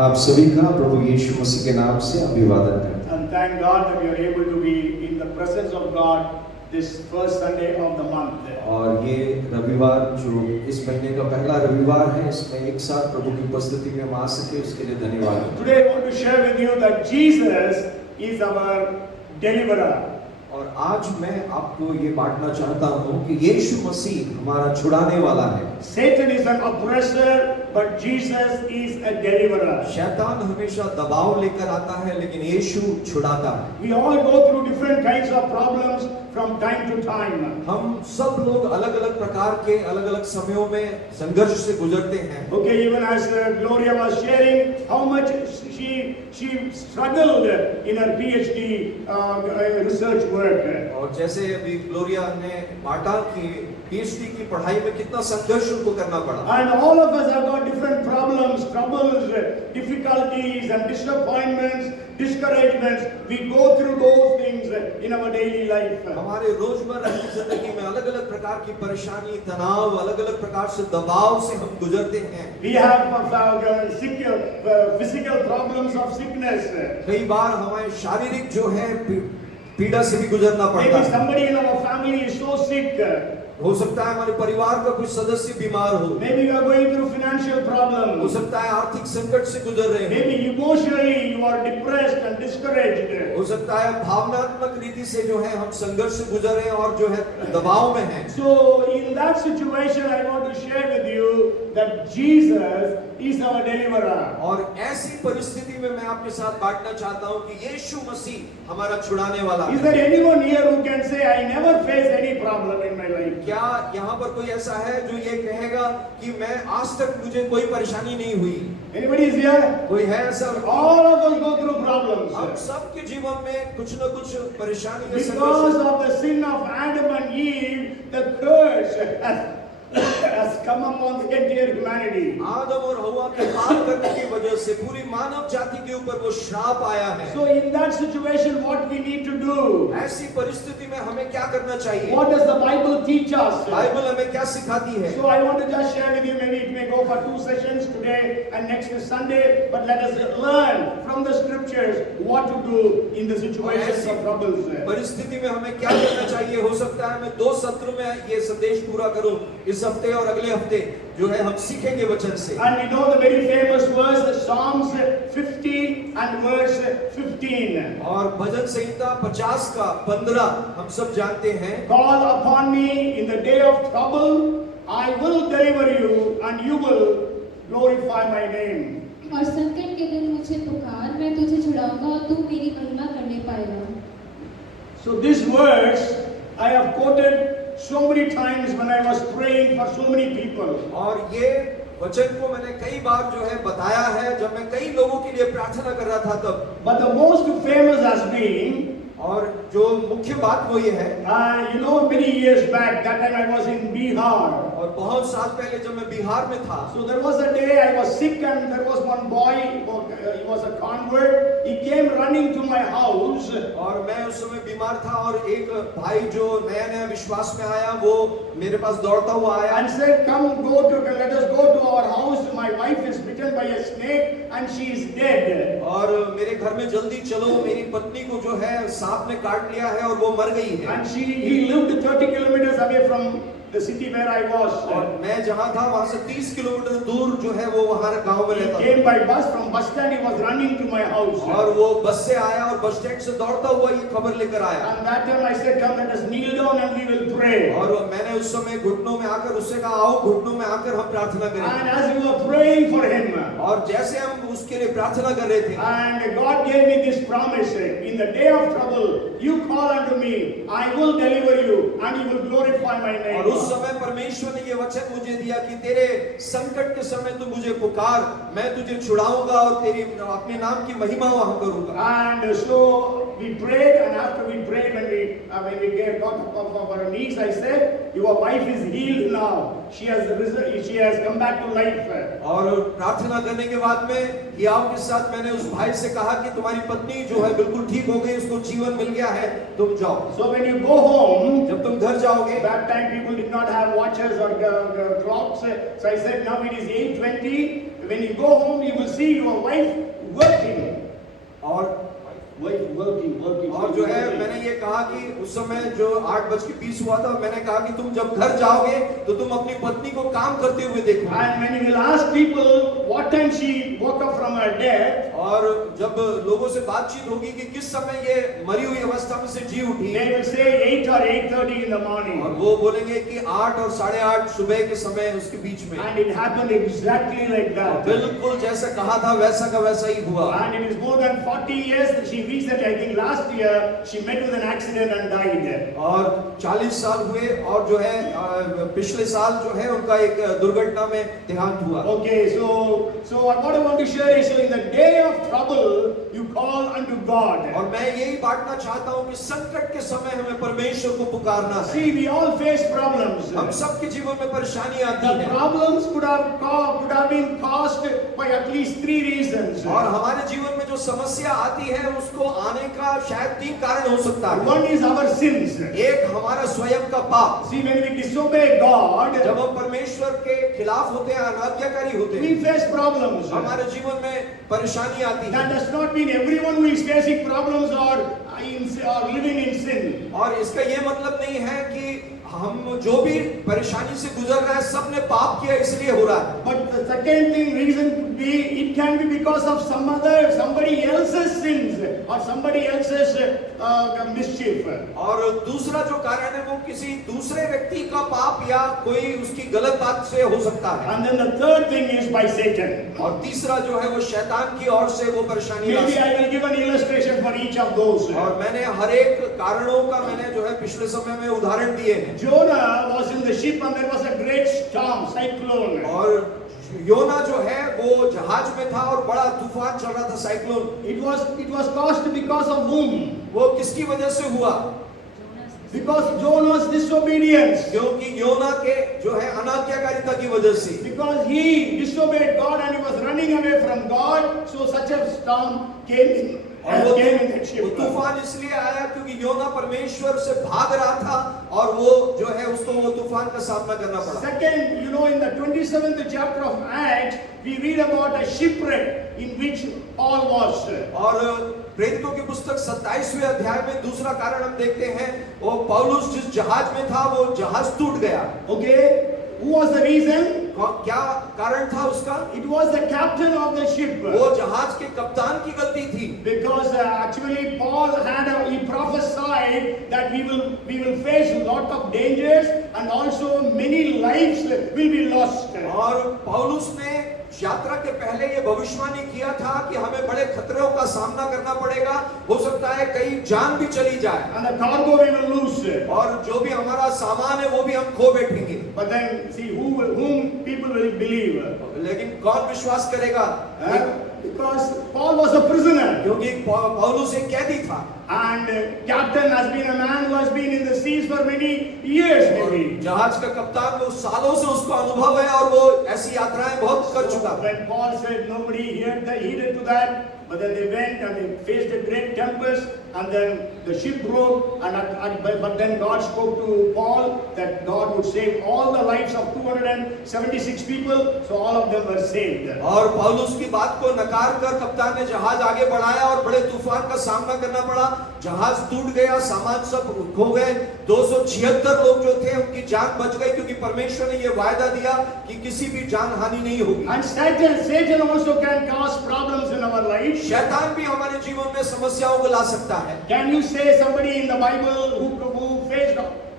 आप सभी का प्रभु यीशु मसीह के नाम से अभिवादन करते हैं। And thank God that we are able to be in the presence of God this first Sunday of the month. और ये रविवार जो इस महीने का पहला रविवार है, इसमें एक साथ प्रभु की उपस्थिति में हम आ सके, उसके लिए धन्यवाद। Today I want to share with you that Jesus is our deliverer. और आज मैं आपको ये बांटना चाहता हूँ कि यीशु मसीह हमारा छुड़ाने वाला है। Satan is an oppressor, but Jesus is a deliverer. शैतान हमेशा दबाव लेकर आता है, लेकिन यीशु छुड़ाता है। We all go through different kinds of problems from time to time. हम सब लोग अलग-अलग प्रकार के अलग-अलग समयों में संघर्ष से गुजरते हैं। Okay, even as Gloria was sharing how much she struggled in her PhD research work. और जैसे अभी ग्लोरिया ने बांटा कि पीएचडी की पढ़ाई में कितना संघर्ष उनको करना पड़ा। And all of us have got different problems, troubles, difficulties and disappointments, discouragements. We go through those things in our daily life. हमारे रोजमर्रा की जिंदगी में अलग-अलग प्रकार की परेशानी, तनाव, अलग-अलग प्रकार से दबाव से हम गुजरते हैं। We have physical problems of sickness. कई बार हमारे शारीरिक जो है पीड़ा से भी गुजरना पड़ता Maybe है। somebody in our family is so sick. हो सकता है हमारे परिवार का कोई सदस्य बीमार हो। Maybe you are going through financial हो problems. सकता है आर्थिक संकट से गुजर रहे हैं। Maybe emotionally you are depressed and discouraged. हो सकता है भावनात्मक रीति से जो है हम संघर्ष से गुजर रहे हैं और जो है दबाव में हैं। So in that situation I want to share with you that Jesus is our deliverer. और ऐसी परिस्थिति में मैं आपके साथ बांटना चाहता हूं कि यीशु मसीह हमारा छुड़ाने वाला Is है। there anyone here who can say I never face any problem in my life? क्या यहाँ पर कोई ऐसा है जो ये कहेगा कि मैं आज तक मुझे कोई परेशानी नहीं हुई? Anybody is here? कोई है ऐसा? All of us go through problems. हम सबके जीवन में कुछ न कुछ परेशानी या Because संघर्ष। of the sin of Adam and Eve, the curse has come upon the entire humanity. आदम और हव्वा के पाप करने की वजह से पूरी मानव जाति के ऊपर वो श्राप आया है। So in that situation what we need to do? ऐसी परिस्थिति में हमें क्या करना चाहिए? What does the Bible teach us? Bible हमें क्या सिखाती है? So I want to just share with you, maybe it may go for 2 sessions today and next is Sunday, but let us learn from the scriptures what to do in the situations of troubles. परिस्थिति में हमें क्या करना चाहिए? हो सकता है मैं 2 सत्र में ये संदेश पूरा करूं, इस हफ्ते और अगले हफ्ते जो है हम सीखेंगे वचन से। And we know the very famous verse, Psalms 50 and verse 15. और भजन संहिता 50 का 15 हम सब जानते हैं। Call upon me in the day of trouble, I will deliver you and you will glorify my name. और संकट के दिन मुझे पुकार, मैं तुझे छुड़ाऊंगा और तू मेरी महिमा करने पाएगा। So this verse I have quoted so many times when I was praying for so many people. और ये वचन को मैंने कई बार जो है बताया है जब मैं कई लोगों के लिए प्रार्थना कर रहा था तब। But the most famous has been, और जो मुख्य बात वो ये है, you know, many years back, that time I was in Bihar. और बहुत साल पहले जब मैं बिहार में था, So there was a day I was sick and there was one boy, he was a convert. He came running to my house. और मैं उस समय बीमार था और एक भाई जो नया नया विश्वास में आया वो मेरे पास दौड़ता हुआ आया And said, come let us go to our house. My wife is bitten by a snake and she is dead. और मेरे घर में जल्दी चलो, मेरी पत्नी को जो है सांप ने काट लिया है और वो मर गई है। And he lived 30 kilometers away from the city where I was. और मैं जहाँ था वहाँ से 30 किलोमीटर दूर जो है वो वहाँ गांव में He रहता came by bus from bus stand. He was running to my house. और वो बस से आया और बस स्टैंड से दौड़ता हुआ ये खबर लेकर आया। And that time I said, come let us kneel down and we will pray. और मैंने उस समय घुटनों में आकर उससे कहा आओ घुटनों में आकर हम प्रार्थना And करें। as we were praying for him, और जैसे हम उसके लिए प्रार्थना कर रहे थे, and God gave me this promise, in the day of trouble, you call unto me, I will deliver you and you will glorify my name. और उस समय परमेश्वर ने ये वचन मुझे दिया कि तेरे संकट के समय तू मुझे पुकार, मैं तुझे छुड़ाऊंगा और तेरी अपने नाम की महिमा वहां करूंगा। And so we prayed, and after we prayed, when we got up of our knees, I said, your wife is healed now. She has come back to life. और प्रार्थना करने के बाद में हियाव के साथ मैंने उस भाई से कहा कि तुम्हारी पत्नी जो है बिल्कुल ठीक हो गई, उसको जीवन मिल गया है, तुम जाओ। So when you go home, जब तुम घर जाओगे, that time people did not have watches or clocks. So I said, now it is 8:20. when you go home, you will see your wife working. और Working. और जो है मैंने ये कहा कि उस समय जो 8:20 हुआ था, मैंने कहा कि तुम जब घर जाओगे तो तुम अपनी पत्नी को काम करते हुए देखो। And when you will ask people what time she woke up from her death, और जब लोगों से बातचीत होगी कि किस समय ये मरी हुई अवस्था में से जी उठी, they will say 8 or 8:30 in the morning. और वो बोलेंगे कि 8 और 8:30 सुबह के समय उसके बीच में। And it happened exactly like that. बिल्कुल जैसा कहा था वैसा का वैसा ही हुआ। And it is more than 40 years that she recently, I think last year, she met with an accident and died. और 40 साल हुए और जो है पिछले साल जो है उनका एक दुर्घटना में देहांत हुआ। Okay, so what I want to share is, so in the day of trouble, you call unto God. और मैं यही बांटना चाहता हूँ कि संकट के समय हमें परमेश्वर को पुकारना है। See, we all face problems. हम सबके जीवन में परेशानी आती The है problems could have been caused by at least 3 reasons. और हमारे जीवन में जो समस्या आती है उसको आने का शायद 3 कारण हो सकता है। One is our sins. एक हमारा स्वयं का पाप। See, when we disobey God, जब हम परमेश्वर के खिलाफ होते हैं, अनाज्ञाकारी होते we हैं, face problems. हमारे जीवन में परेशानी आती है। That does not mean everyone who is facing problems or living in sin. और इसका ये मतलब नहीं है कि हम जो भी परेशानी से गुजर रहे हैं सबने पाप किया इसलिए हो रहा है। But the second reason could be, it can be because of somebody else's sins or somebody else's mischief. और दूसरा जो कारण है वो किसी दूसरे व्यक्ति का पाप या कोई उसकी गलत बात से हो सकता है। And then the third thing is by Satan. और तीसरा जो है वो शैतान की ओर से वो परेशानी ला Maybe सकता है। I will give an illustration for each of those. और मैंने हर एक कारणों का मैंने जो है पिछले समय में उदाहरण दिए हैं। Jonah was in the ship and there was a great storm, cyclone. और योना जो है वो जहाज में था और बड़ा तूफान चल रहा था, cyclone. It was caused because of whom? वो किसकी वजह से हुआ? Because Jonah's disobedience. क्योंकि योना के जो है अनाज्ञाकारिता की वजह से। Because he disobeyed God and he was running away from God, so such a storm came in. और वो तूफान इसलिए आया क्योंकि योना परमेश्वर से भाग रहा था और वो जो है उसको वो तूफान का सामना करना पड़ा। Second, in the 27th chapter of Acts, we read about a shipwreck in which Paul was. और प्रेरितों की पुस्तक 27वें अध्याय में दूसरा कारण हम देखते हैं, वो पौलुस जिस जहाज में था वो जहाज टूट गया। Okay, who was the reason? क्या कारण था उसका? It was the captain of the ship. वो जहाज के कप्तान की गलती थी। Because actually Paul he prophesied that we will face a lot of dangers and also many lives will be lost. और पौलुस ने यात्रा के पहले ये भविष्यवाणी किया था कि हमें बड़े खतरों का सामना करना पड़ेगा, हो सकता है कई जान भी चली जाए। And the cargo we will lose. और जो भी हमारा सामान है वो भी हम खो बैठेंगे। But then see whom people will believe. लेकिन कौन विश्वास करेगा? Because Paul was a prisoner. क्योंकि पौलुस एक कैदी था। And captain has been a man who has been in the seas for many years maybe. जहाज का कप्तान वो सालों से उसको अनुभव है और वो ऐसी यात्राएं बहुत कर चुका है। When Paul said nobody heeded to that, but then they went and they faced a great tempest and then the ship broke but then God spoke to Paul that God would save all the lives of 276 people, so all of them were saved. और पौलुस की बात को नकार कर कप्तान ने जहाज आगे बढ़ाया और बड़े तूफान का सामना करना पड़ा। जहाज टूट गया, सामान सब खो गए। 276 लोग जो थे उनकी जान बच गई क्योंकि परमेश्वर ने ये वायदा दिया कि किसी भी जान हानि नहीं होगी। And Satan also can cause problems in our life. शैतान भी हमारे जीवन में समस्याओं को ला सकता है। Can you say somebody in the Bible who faced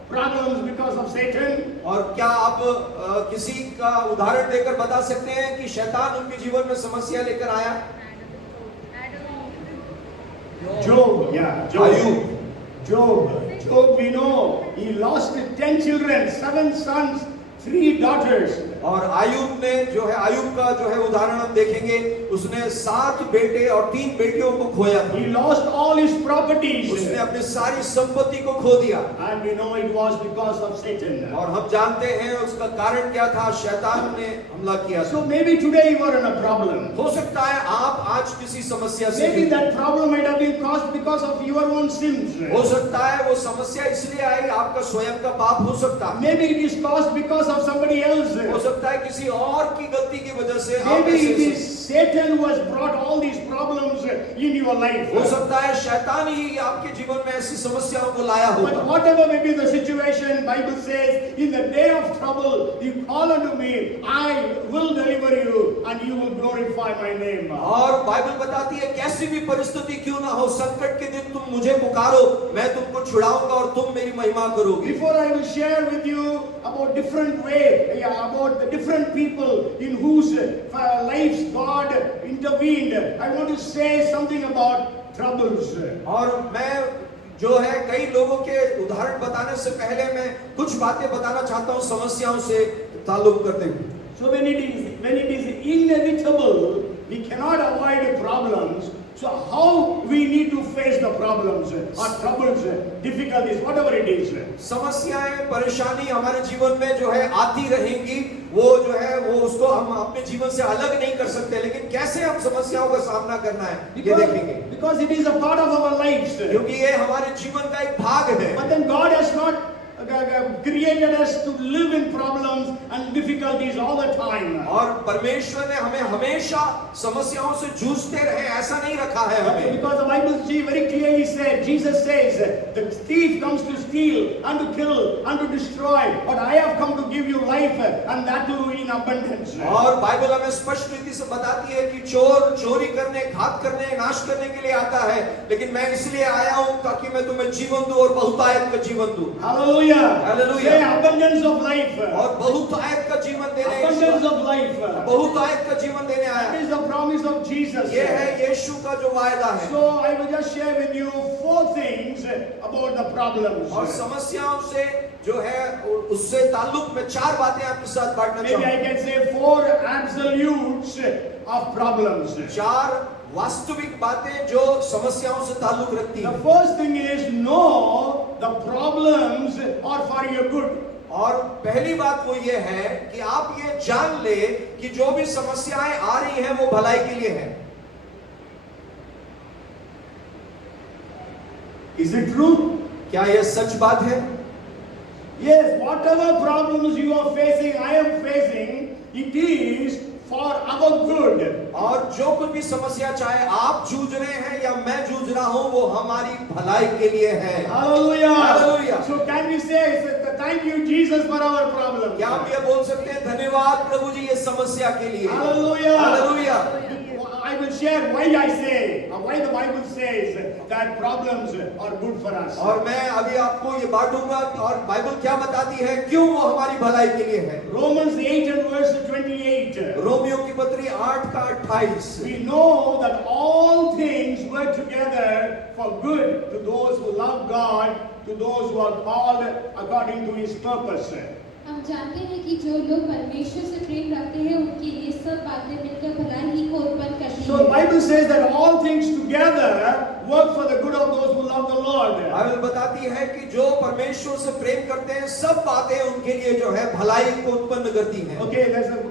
problems because of Satan? और क्या आप किसी का उदाहरण देकर बता सकते हैं कि शैतान उनके जीवन में समस्या लेकर आया? Job, yeah, Ayub. Job, we know he lost 10 children, 7 sons, 3 daughters. और आयुब ने जो है आयुब का जो है उदाहरण हम देखेंगे, उसने 7 बेटे और 3 बेटियों को खोया था। He lost all his properties. उसने अपनी सारी संपत्ति को खो दिया। And we know it was because of Satan. और हम जानते हैं उसका कारण क्या था, शैतान ने हमला किया। So maybe today you are in a problem. हो सकता है आप आज किसी समस्या से Maybe that problem might have been caused because of your own sins. हो सकता है वो समस्या इसलिए आई आपका स्वयं का पाप हो सकता है। Maybe it is caused because of somebody else. हो सकता है किसी और की गलती की वजह से आप Maybe ऐसे- it is Satan who has brought all these problems in your life. हो सकता है शैतान ही आपके जीवन में ऐसी समस्याओं को लाया But होगा। whatever may be the situation, Bible says, in the day of trouble, you call unto me, I will deliver you, and you will glorify my name. और बाइबल बताती है कैसी भी परिस्थिति क्यों ना हो, संकट के दिन तुम मुझे पुकारो, मैं तुमको छुड़ाऊंगा और तुम मेरी महिमा करोगे। Before I will share with you about different way, about the different people in whose lives God intervened, I want to say something about troubles. और मैं जो है कई लोगों के उदाहरण बताने से पहले मैं कुछ बातें बताना चाहता हूँ समस्याओं से ताल्लुक करते हुए। So when it is inevitable, we cannot avoid problems. So how we need to face the problems or troubles, difficulties, whatever it is. समस्याएं परेशानी हमारे जीवन में जो है आती रहेंगी, वो जो है वो उसको हम अपने जीवन से अलग नहीं कर सकते, लेकिन कैसे हम समस्याओं का सामना करना है ये देखेंगे। Because it is a part of our lives. क्योंकि ये हमारे जीवन का एक भाग है। But then God has not created us to live in problems and difficulties all the time. और परमेश्वर ने हमें हमेशा समस्याओं से जूझते रहे ऐसा नहीं रखा है हमें। Because the Bible very clearly said, Jesus says, the thief comes to steal and to kill and to destroy, but I have come to give you life and that too in abundance. और Bible हमें स्पष्ट रीति से बताती है कि चोर चोरी करने, घात करने, नाश करने के लिए आता है, लेकिन मैं इसलिए आया हूं ताकि मैं तुम्हें जीवन दूं और बहुतायत का जीवन दूं। Hallelujah. Hallelujah. Say abundance of life. और बहुतायत का जीवन देने Abundance of life. बहुतायत का जीवन देने आया That है। is the promise of Jesus. ये है यीशु का जो वायदा है। So I will just share with you 4 things about the problems. और समस्याओं से जो है उससे ताल्लुक में 4 बातें आपके साथ बांटना Maybe I चाहूंगा। can say 4 absolutes of problems. 4 वास्तविक बातें जो समस्याओं से ताल्लुक रखती The हैं। first thing is know the problems are for your good. और पहली बात वो ये है कि आप ये जान ले कि जो भी समस्याएं आ रही हैं वो भलाई के लिए है। Is it true? क्या ये सच बात है? Yes, whatever problems you are facing, I am facing, it is for our good. और जो कुछ भी समस्या चाहे आप जूझ रहे हैं या मैं जूझ रहा हूं वो हमारी भलाई के लिए है। Hallelujah. Hallelujah. So can we say thank you Jesus for our problems? क्या हम ये बोल सकते हैं धन्यवाद प्रभु जी ये समस्या के लिए? Hallelujah. Hallelujah. I will share why I say, why the Bible says that problems are good for us. और मैं अभी आपको ये बांटूंगा और बाइबल क्या बताती है क्यों वो हमारी भलाई के लिए है। Romans 8 and verse 28. रोमियो की पत्री 8 का 28। We know that all things work together for good to those who love God, to those who are called according to His purpose. हम जानते हैं कि जो लोग परमेश्वर से प्रेम रखते हैं उनकी ये सब बातें मिलकर भलाई ही को उत्पन्न करती So the हैं। Bible says that all things together work for the good of those who love the Lord. Bible बताती है कि जो परमेश्वर से प्रेम करते हैं सब बातें उनके लिए जो है भलाई को उत्पन्न करती हैं। Okay, there's a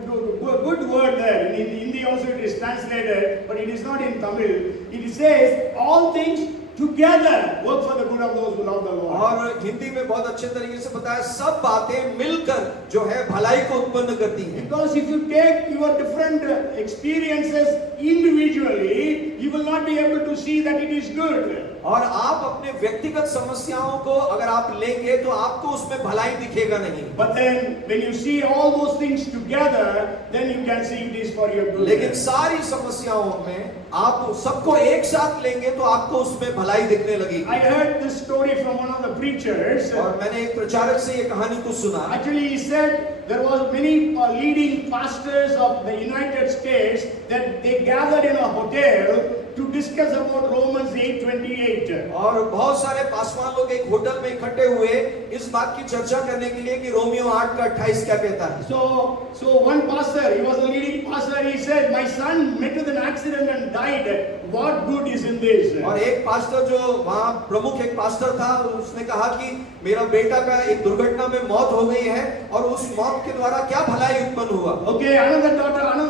good word there. In Hindi also it is translated, but it is not in Tamil. It says all things together work for the good of those who love the Lord. और हिंदी में बहुत अच्छे तरीके से बताया सब बातें मिलकर जो है भलाई को उत्पन्न करती हैं। Because if you take your different experiences individually, you will not be able to see that it is good. और आप अपने व्यक्तिगत समस्याओं को अगर आप लेंगे तो आपको उसमें भलाई दिखेगा नहीं। But then when you see all those things together, then you can see it is for your good. लेकिन सारी समस्याओं में आप सबको एक साथ लेंगे तो आपको उसमें भलाई दिखने लगेगी। I heard this story from one of the preachers. और मैंने एक प्रचारक से ये कहानी को सुना। Actually, he said there was many leading pastors of the United States that they gathered in a hotel to discuss about Romans 8:28. और बहुत सारे पासवान लोग एक होटल में इकट्ठे हुए इस बात की चर्चा करने के लिए कि रोमियो 8 का 28 क्या कहता है। So one pastor, he was a leading pastor, he said, my son met with an accident and died. What good is in this? और एक पास्टर जो वहाँ प्रमुख एक पास्टर था उसने कहा कि मेरा बेटा का एक दुर्घटना में मौत हो गई है और उस मौत के द्वारा क्या भलाई उत्पन्न हुआ। Okay, another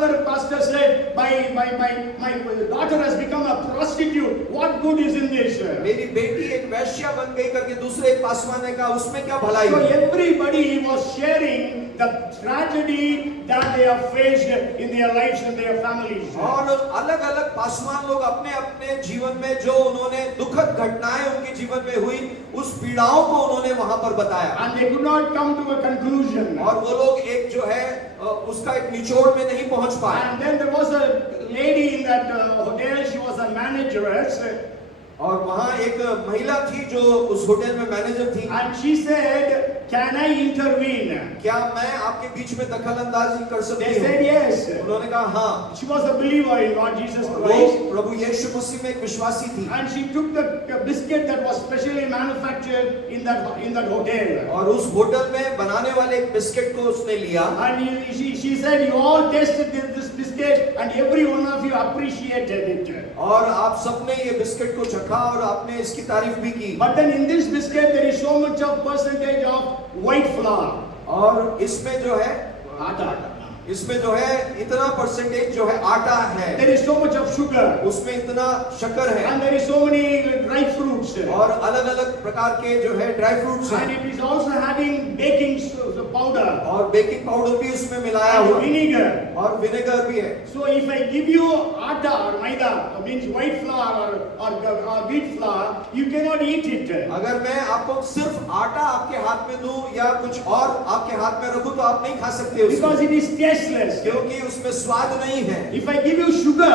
another pastor said, my daughter has become a prostitute. What good is in this? मेरी बेटी एक वैश्या बन गई करके दूसरे एक पासवान ने कहा, उसमें क्या भलाई So है? everybody was sharing the tragedy that they have faced in their lives and their families. और अलग-अलग पासवान लोग अपने-अपने जीवन में जो उन्होंने दुखद घटनाएं उनके जीवन में हुई, उस पीड़ाओं को उन्होंने वहां पर बताया। And they could not come to a conclusion. और वो लोग एक जो है उसका एक निचोड़ में नहीं पहुंच पाए। And then there was a lady in that hotel. She was a manageress. और वहां एक महिला थी जो उस होटल में मैनेजर थी। And she said, "Can I intervene?" क्या मैं आपके बीच में दखल अंदाजी कर सकती They हूँ? said yes. उन्होंने कहा हाँ। She was a believer in Lord Jesus वो Christ. प्रभु यीशु मसीह में एक विश्वासी थी। And she took the biscuit that was specially manufactured in that hotel. और उस होटल में बनाने वाले एक बिस्किट को उसने लिया। And she said, "You all tasted this biscuit, and every one of you appreciated it." और आप सबने ये बिस्किट को चखा और आपने इसकी तारीफ भी की। But then in this biscuit there is so much of percentage of white flour. और इसमें जो है Atta. इसमें जो है इतना परसेंटेज जो है आटा है, There is so much of sugar. उसमें इतना शक्कर है And there is so many dry fruits. और अलग-अलग प्रकार के जो है ड्राई फ्रूट्स And हैं it is also having baking powder और बेकिंग पाउडर भी उसमें मिलाया and हुआ vinegar. और विनेगर भी है। So if I give you atta or maida, means white flour or wheat flour, you cannot eat it. अगर मैं आपको सिर्फ आटा आपके हाथ में दूं या कुछ और आपके हाथ में रखूं तो आप नहीं खा सकते उसको, Because it is tasteless. क्योंकि उसमें स्वाद नहीं है। If I give you sugar,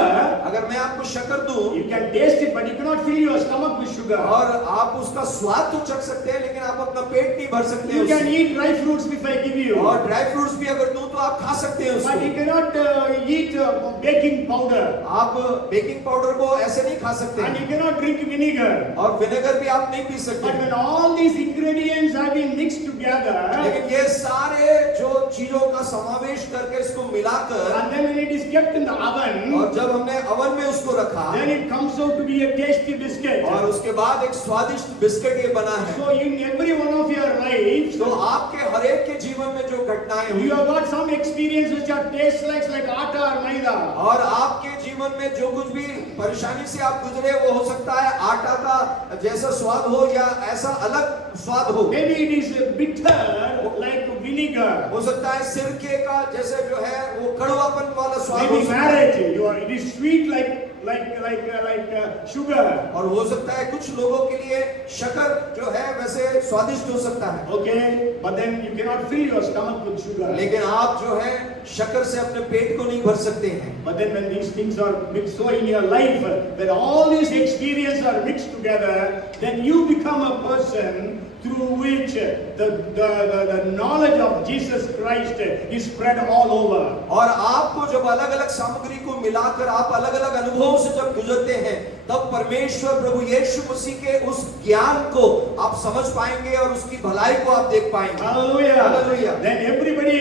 अगर मैं आपको शक्कर दूं you can taste it, but you cannot fill your stomach with sugar. और आप उसका स्वाद तो चख सकते हैं लेकिन आप अपना पेट नहीं भर सकते You can उससे। eat dry fruits if I give you. और ड्राई फ्रूट्स भी अगर दूं तो आप खा सकते हैं But you उसको। cannot eat baking powder. आप बेकिंग पाउडर को ऐसे नहीं खा सकते And you cannot drink vinegar. और विनेगर भी आप नहीं पी But सकते। when all these ingredients have been mixed together, लेकिन ये सारे जो चीजों का समावेश करके इसको मिलाकर and then when it is kept in the oven, और जब हमने अवन में उसको रखा then it comes out to be a tasty biscuit. और उसके बाद एक स्वादिष्ट बिस्किट ये बना है। So in every one of your lives, तो आपके हर एक के जीवन में जो घटनाएं हुई you have got some experience which are tasteless like atta or maida. और आपके जीवन में जो कुछ भी परेशानी से आप गुजरे वो हो सकता है आटा का जैसा स्वाद हो या ऐसा अलग स्वाद हो। Maybe it is bitter like vinegar. हो सकता है सिरके का जैसे जो है वो कड़वापन वाला स्वाद हो Maybe सकता है। marriage, it is sweet like sugar. और हो सकता है कुछ लोगों के लिए शक्कर जो है वैसे स्वादिष्ट हो सकता है। Okay, but then you cannot fill your stomach with sugar. लेकिन आप जो है शक्कर से अपने पेट को नहीं भर सकते हैं। But then when these things are mixed so in your life, when all these experiences are mixed together, then you become a person through which the knowledge of Jesus Christ is spread all over. और आपको जब अलग-अलग सामग्री को मिलाकर आप अलग-अलग अनुभवों से जब गुजरते हैं तब परमेश्वर प्रभु यीशु मसीह के उस ज्ञान को आप समझ पाएंगे और उसकी भलाई को आप देख पाएंगे। Hallelujah. Hallelujah. Then everybody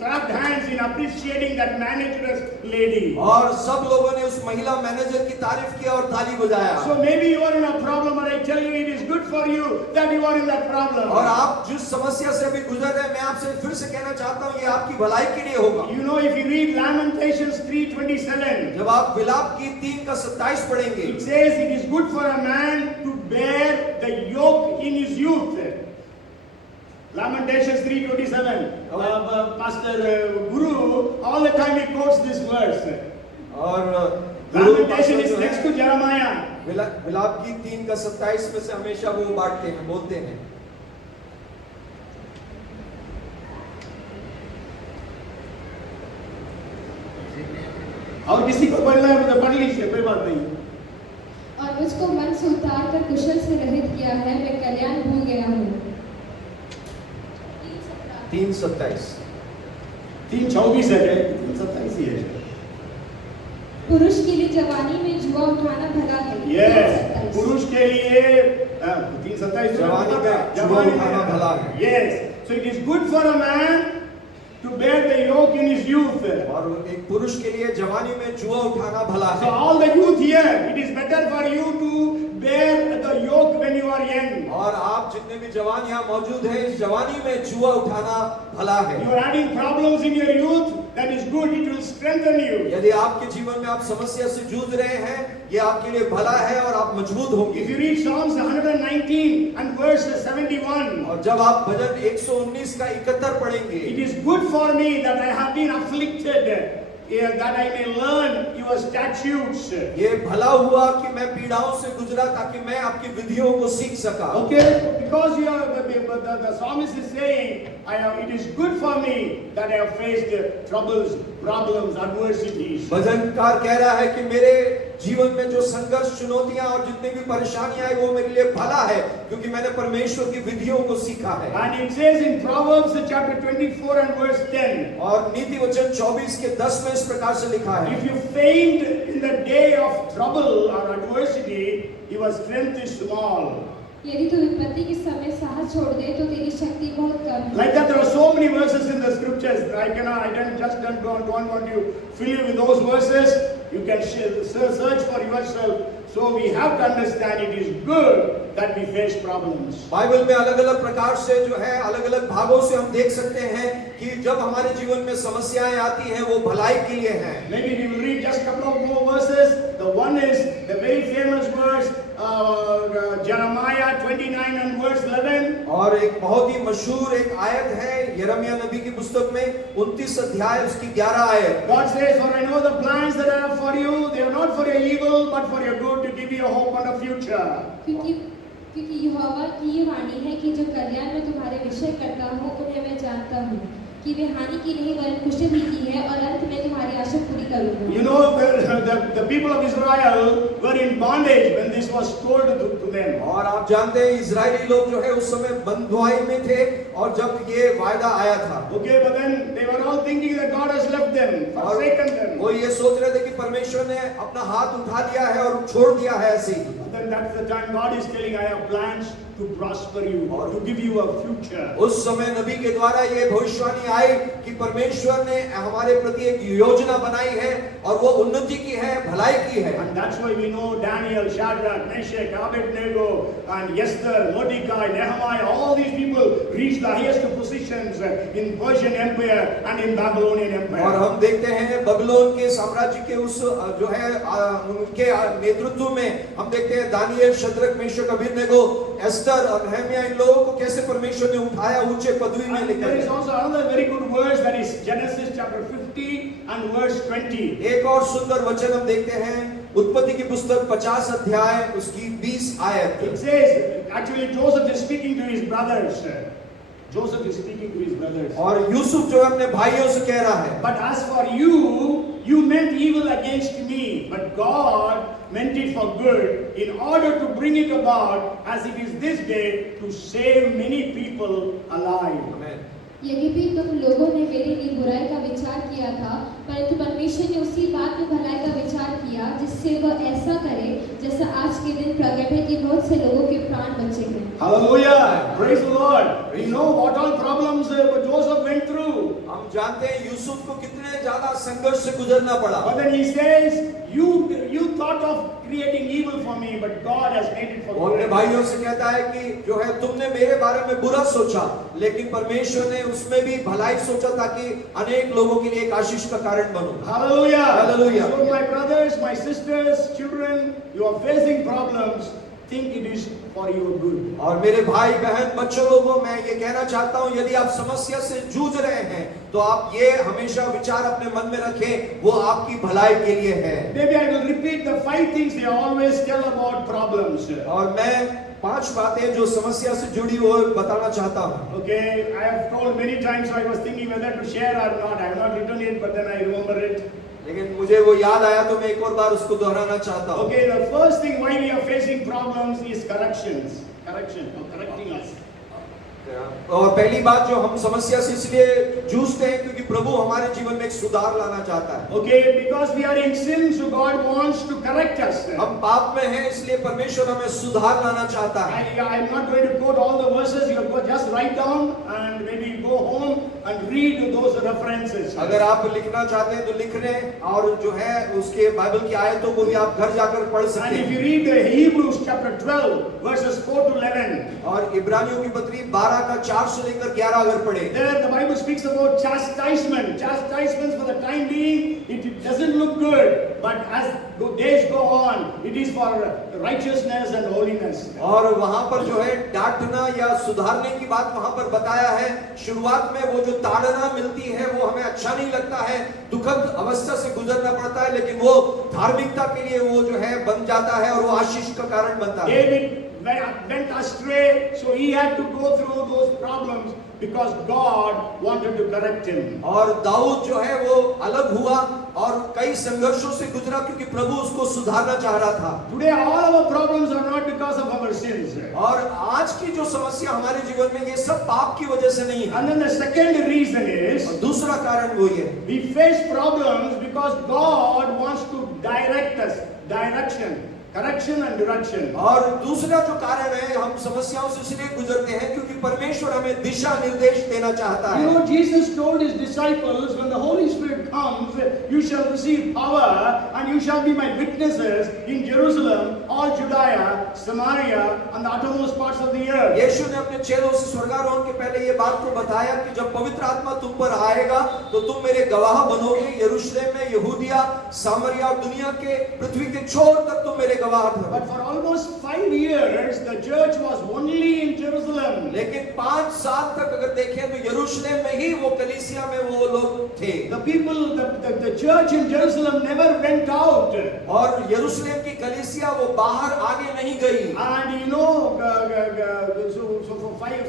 clapped hands in appreciating that manageress lady. और सब लोगों ने उस महिला मैनेजर की तारीफ किया और ताली बजाया। So maybe you are in a problem, and I tell you it is good for you that you are in that problem. और आप जिस समस्या से अभी गुजर रहे हैं मैं आपसे फिर से कहना चाहता हूँ ये आपकी भलाई के लिए होगा। You know, if you read Lamentations 3:27, जब आप विलाप की 3:27 पढ़ेंगे it says it is good for a man to bear the yoke in his youth. Lamentations 3:27. Pastor Guru all the time he quotes this verse. और Lamentation is next to Jeremiah. विलाप की 3:27 में से हमेशा वो बांटते हैं बोलते हैं। और किसी को पढ़ना है तो पढ़ लीजिए, कोई बात नहीं। और मुझको मन से उतार कर कुशल से रहित किया है, मैं कल्याण भूल गया हूँ। 3:27 3:24 है, 3:27 ही है। पुरुष के लिए जवानी में जुआ उठाना भला है। Yes, पुरुष के लिए 3:27 जवानी में जुआ उठाना भला है। Yes, so it is good for a man to bear the yoke in his youth. और एक पुरुष के लिए जवानी में जुआ उठाना भला So है। all the youth here, it is better for you to bear the yoke when you are young. और आप जितने भी जवान यहाँ मौजूद हैं, इस जवानी में जुआ उठाना भला है। You are having problems in your youth, that is good, it will strengthen you. यदि आपके जीवन में आप समस्या से जूझ रहे हैं, ये आपके लिए भला है और आप मजबूत होंगे। If you read Psalms 119 and verse 71, और जब आप भजन 119 का 71 पढ़ेंगे, it is good for me that I have been afflicted, that I may learn your statutes. ये भला हुआ कि मैं पीड़ाओं से गुजरा ताकि मैं आपकी विधियों को सीख सका। Okay, because you are the psalmist is saying, it is good for me that I have faced troubles, problems, adversities. भजनकार कह रहा है कि मेरे जीवन में जो संघर्ष, चुनौतियां और जितनी भी परेशानियां आई वो मेरे लिए भला है, क्योंकि मैंने परमेश्वर की विधियों को सीखा है। And it says in Proverbs chapter 24 and verse 10. और नीति वचन 24 के 10 में इस प्रकार से लिखा है, If you faint in the day of trouble or adversity, your strength is small. यदि तू विपत्ति के समय साहस छोड़ दे तो तेरी शक्ति बहुत कम है। Like that, there are so many verses in the scriptures. I don't want to fill you with those verses. You can search for yourself. So we have to understand it is good that we face problems. Bible में अलग-अलग प्रकार से जो है अलग-अलग भागों से हम देख सकते हैं कि जब हमारे जीवन में समस्याएं आती हैं वो भलाई के लिए हैं। Maybe we will read just a couple of more verses. The one is the very famous verse, Jeremiah 29 and verse 11. और एक बहुत ही मशहूर एक आयत है यिर्मयाह नबी की पुस्तक में 29 अध्याय उसकी 11 आयत। God says, "For I know the plans that I have for you, they are not for your evil, but for your good, to give you a hope and a future." क्योंकि यहोवा की ये वाणी है कि जो कल्याण में तुम्हारे विषय करता हूँ उन्हें मैं जानता हूँ कि वे हानि की नहीं वरन कुशल ही की है और अंत में तुम्हारी आशा पूरी करूँगा। You know, the people of Israel were in bondage when this was told to them. और आप जानते हैं इजरायली लोग जो है उस समय बंधुआई में थे और जब ये वायदा आया था। Okay, but then they were all thinking that God has left them, forsaken them. वो ये सोच रहे थे कि परमेश्वर ने अपना हाथ उठा दिया है और छोड़ दिया है ऐसे ही। But then that's the time God is telling, "I have plans to prosper you or to give you a future." उस समय नबी के द्वारा ये भविष्यवाणी आई कि परमेश्वर ने हमारे प्रति एक योजना बनाई है और वो उन्नति की है, भलाई की है। And that's why we know Daniel, Shadrach, Meshach, Abednego, and Esther, Mordecai, Nehemiah, all these people reached the highest positions in Persian Empire and in Babylonian Empire. और हम देखते हैं बबीलोन के साम्राज्य के उस जो है उनके नेतृत्व में हम देखते हैं Daniel, Shadrach, Meshach, Abednego, Esther और नहम्याह, इन लोगों को कैसे परमेश्वर ने उठाया, ऊंचे पदवी में लेकर There is गया। also another very good verse, that is Genesis chapter 50 and verse 20. एक और सुंदर वचन हम देखते हैं उत्पत्ति की पुस्तक 50 अध्याय उसकी 20 आयत। It says, actually Joseph is speaking to his brothers. Joseph is speaking to his brothers. और यूसुफ जो है अपने भाइयों से कह रहा है, But as for you, you meant evil against me, but God meant it for good, in order to bring it about as it is this day, to save many people alive. आमीन। यद्यपि तुम लोगों ने मेरे लिए बुराई का विचार किया था, परंतु परमेश्वर ने उसी बात में भलाई का विचार किया जिससे वह ऐसा करे जैसा आज के दिन प्रकट है कि बहुत से लोगों के प्राण बचे हैं। Hallelujah! Praise the Lord! We know what all problems Joseph went through. हम जानते हैं यूसुफ को कितने ज्यादा संघर्ष से गुजरना पड़ा। But then he says, you thought of creating evil for me, but God has made it for वो अपने good. भाइयों से कहता है कि जो है तुमने मेरे बारे में बुरा सोचा, लेकिन परमेश्वर ने उसमें भी भलाई सोचा ताकि अनेक लोगों के लिए एक आशीष का कारण बनूं। Hallelujah! Hallelujah. So my brothers, my sisters, children, you are facing problems, think it is for your good. और मेरे भाई बहन बच्चों लोगों, मैं ये कहना चाहता हूँ, यदि आप समस्या से जूझ रहे हैं तो आप ये हमेशा विचार अपने मन में रखें, वो आपकी भलाई के लिए है। Maybe I will repeat the 5 things they always tell about problems. और मैं 5 बातें जो समस्या से जुड़ी वो बताना चाहता हूँ। Okay, I have told many times, so I was thinking whether to share or not. I have not written it, but then I remember it. लेकिन मुझे वो याद आया तो मैं एक और बार उसको दोहराना चाहता हूँ। Okay, the first thing why we are facing problems is corrections. Correction, or correcting us. और पहली बात जो हम समस्या से इसलिए जूझते हैं क्योंकि प्रभु हमारे जीवन में एक सुधार लाना चाहता है। Okay, because we are in sin, so God wants to correct us. हम पाप में हैं इसलिए परमेश्वर हमें सुधार लाना चाहता है। I am not going to quote all the verses. You go just write down and maybe go home and read those references. अगर आप लिखना चाहते हैं तो लिख लें और जो है उसके बाइबल की आयतों को भी आप घर जाकर पढ़ सकते And if you हैं। read the Hebrews chapter 12 verses 4 to 11, और इब्रानियों की पत्री 12 का 4 से लेकर 11 अगर पढ़े, there the Bible speaks about chastisement. Chastisements for the time being, it doesn't look good, but as the days go on, it is for righteousness and holiness. और वहां पर जो है डांटना या सुधारने की बात वहां पर बताया है। शुरुआत में वो जो ताड़ना मिलती है वो हमें अच्छा नहीं लगता है, दुखद अवस्था से गुजरना पड़ता है, लेकिन वो धार्मिकता के लिए वो जो है बन जाता है और वो आशीष का कारण बनता है। David went astray, so he had to go through those problems because God wanted to correct him. और दाऊद जो है वो अलग हुआ और कई संघर्षों से गुजरा क्योंकि प्रभु उसको सुधारना चाह रहा था। Today all our problems are not because of our sins. और आज की जो समस्या हमारे जीवन में ये सब पाप की वजह से नहीं है। And then the second reason is और दूसरा कारण वो ये we face problems because God wants to direct us. Correction and direction. और दूसरा जो कारण है हम समस्याओं से इसलिए गुजरते हैं क्योंकि परमेश्वर हमें दिशा निर्देश देना चाहता You है। know, Jesus told his disciples, when the Holy Spirit comes, you shall receive power and you shall be my witnesses in Jerusalem, all Judea, Samaria and the uttermost parts of the earth. यीशु ने अपने चेलों से स्वर्गारोहण के पहले ये बात को बताया कि जब पवित्र आत्मा तुम पर आएगा तो तुम मेरे गवाह बनोगे यरूशलेम में, यहूदिया, सामरिया और दुनिया के पृथ्वी के छोर तक तुम मेरे गवाह ठहरोगे। But for almost 5 years, the church was only in Jerusalem. लेकिन 5 साल तक अगर देखें तो यरूशलेम में ही वो कलीसिया में वो लोग थे। The people, the church in Jerusalem never went out. और यरूशलेम की कलीसिया वो बाहर आगे नहीं गई। And you know,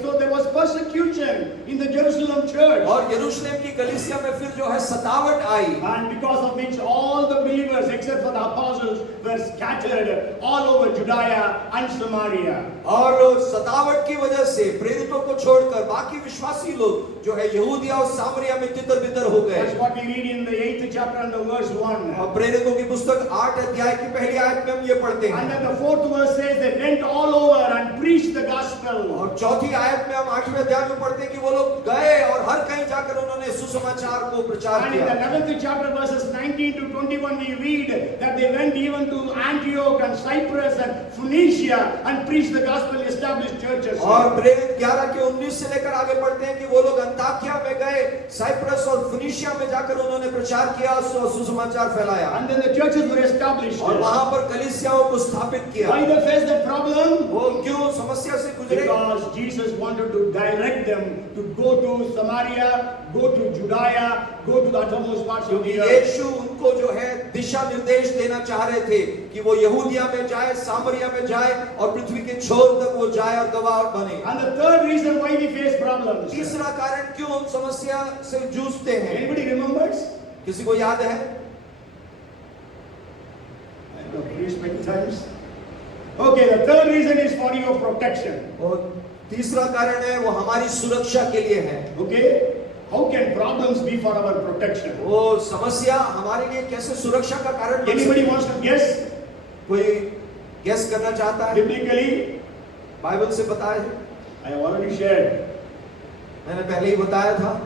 so there was persecution in the Jerusalem church. और यरूशलेम की कलीसिया में फिर जो है सतावट आई। And because of which all the believers except for the apostles were scattered all over Judea and Samaria. और सतावट की वजह से प्रेरितों को छोड़कर बाकी विश्वासी लोग जो है यहूदिया और सामरिया में तितर-बितर हो गए। That's what we read in the 8th chapter and the verse 1. और प्रेरितों की पुस्तक 8 अध्याय की पहली आयत में हम ये पढ़ते And हैं। then the 4th verse says they went all over and preached the gospel. और चौथी आयत में हम 8वें अध्याय में पढ़ते हैं कि वो लोग गए और हर कहीं जाकर उन्होंने सुसमाचार को प्रचार And in the किया। 11th chapter verses 19 to 21 we read that they went even to Antioch and Cyprus and Phoenicia and preached the gospel, established churches. और प्रेरित 11 के 19 से लेकर आगे पढ़ते हैं कि वो लोग अंताकिया में गए, साइप्रस और फिनिशिया में जाकर उन्होंने प्रचार किया और सुसमाचार फैलाया। And then the churches were established. और वहां पर कलीसियाओं को स्थापित किया। Why they faced that problem? वो क्यों समस्या से गुजरे? Because Jesus wanted to direct them to go to Samaria, go to Judea, go to the uttermost parts of the earth. यीशु उनको जो है दिशा निर्देश देना चाह रहे थे कि वो यहूदिया में जाए, सामरिया में जाए और पृथ्वी के छोर तक वो जाए और गवाह बने। And the third reason why we face problems. तीसरा कारण क्यों हम समस्या से जूझते हैं? Anybody remembers? किसी को याद है? I have preached many times. Okay, the third reason is for your protection. और तीसरा कारण है वो हमारी सुरक्षा के लिए है। Okay? How can problems be for our protection? वो समस्या हमारे लिए कैसे सुरक्षा का कारण बन Anybody सकती है? wants to guess? कोई गेस करना चाहता है? Biblically, बाइबल से बताया है, I have already shared. मैंने पहले ही बताया था।